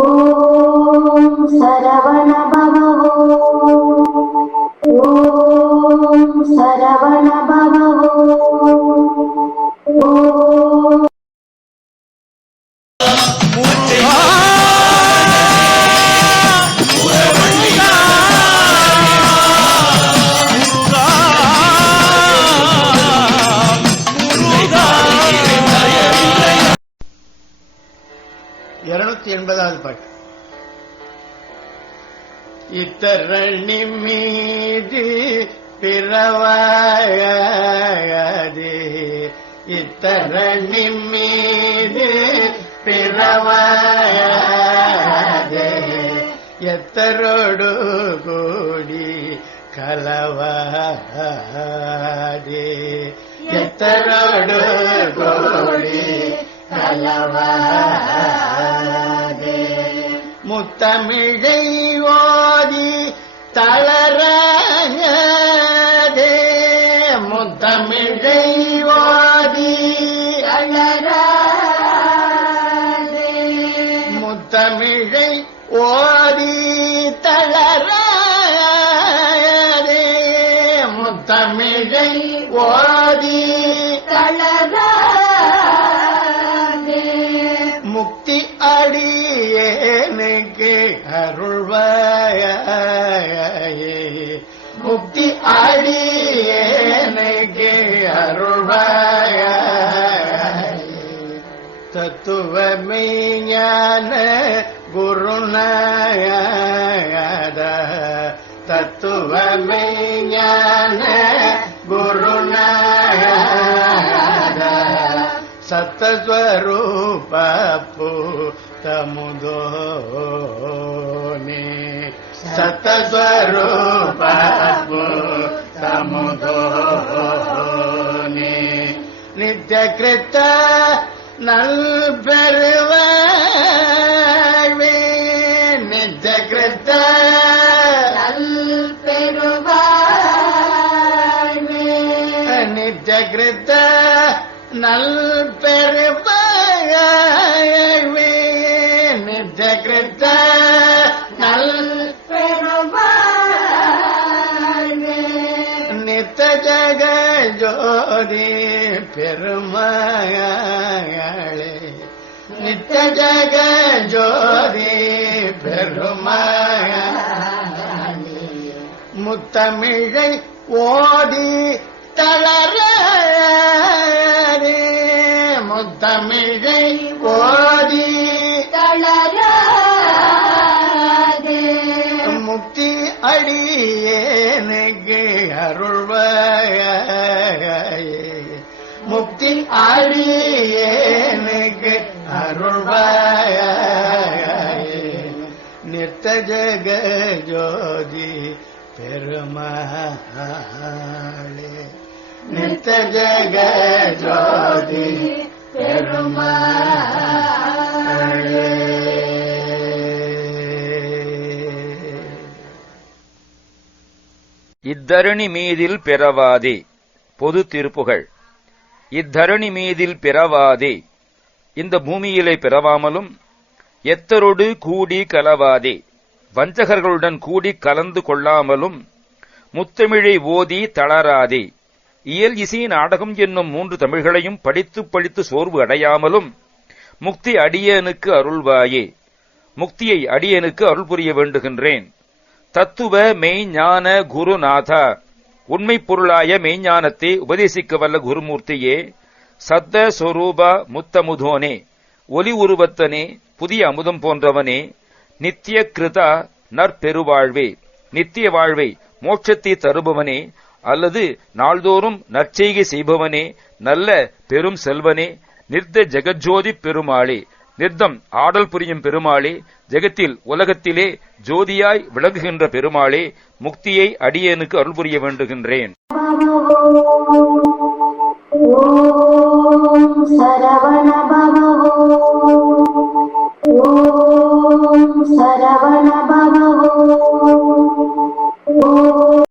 ஓம் சரவண பவோ ஓம் சரவண பவோ எண்பதாவது பாட்டு. இத்தரணி மீது பிறவாயதே இத்தரணி மீது பிறவாயதே எத்தரோடு கூடி கலவாதே. எத்தரோடு கூடி கலவா முத்தமிழை ஓதி தளராதே முத்தமிழை ஓதி தளராதே முத்தமிழை ஓதி தளராதே முத்தமிழை ஓதி அடியேனுக்கு அருள்வாயே. முக்தி அடியேனுக்கு அருள்வாயே. தத்துவமே ஞான குருநாயத தத்துவமே ஞான குருநாய సత్స్వరూపపు తముదోని సత్స్వరూపపు తముదోని నిత్యకృత నల్బెరువ నిత్యకృత నల్పెరువ నిత్యకృత கிருத்த நல் நித்த ஜக ஜோதி பெருமாளே நித்த ஜக ஜோதி பெருமாளே முத்தமிழை ஓடி தளர முத்தமிழை ஓதி தளரே முக்தி அடியேனுக்கு அருள்வாயே. முக்தி அடியேனுக்கு அருள்வாயே. நித்த ஜக ஜோதி பெருமாளே. நித்த ஜக ஜோதி இத்தருணி மீதில் பிறவாதே பொது திருப்புகழ் இத்தருணி மீதில் பிறவாதே இந்த பூமியிலே பிறவாமலும் எத்தரொடு கூடி கலவாதே வஞ்சகர்களுடன் கூடி கலந்து கொள்ளாமலும் முத்தமிழை ஓதி தளராதே. இயல் இசை நாடகம் என்னும் மூன்று தமிழ்களையும் படித்து படித்து சோர்வு அடையாமலும் முக்தி அடியனுக்கு அருள்வாயே. முக்தியை அடியனுக்கு அருள் புரிய வேண்டுகின்றேன். தத்துவ மெய்ஞான குருநாதா உண்மை பொருளாய மெய்ஞானத்தை உபதேசிக்க வல்ல குருமூர்த்தியே சத்த சொரூபா முத்தமுதோனே ஒலி உருவத்தனே புதிய அமுதம் போன்றவனே நித்திய கிருதா நற்பெருவாழ்வே நித்திய வாழ்வை மோட்சத்தை தருபவனே அல்லது நாள்தோறும் நற்செய்கை செய்பவனே நல்ல பெரும் செல்வனே நிர்த ஜெகஜோதி பெருமாளே நிர்தம் ஆடல் புரியும் பெருமாளே ஜெகத்தில் உலகத்திலே ஜோதியாய் விளங்குகின்ற பெருமாளே முக்தியை அடியேனுக்கு அருள் புரிய வேண்டுகின்றேன். ஓம் சரவண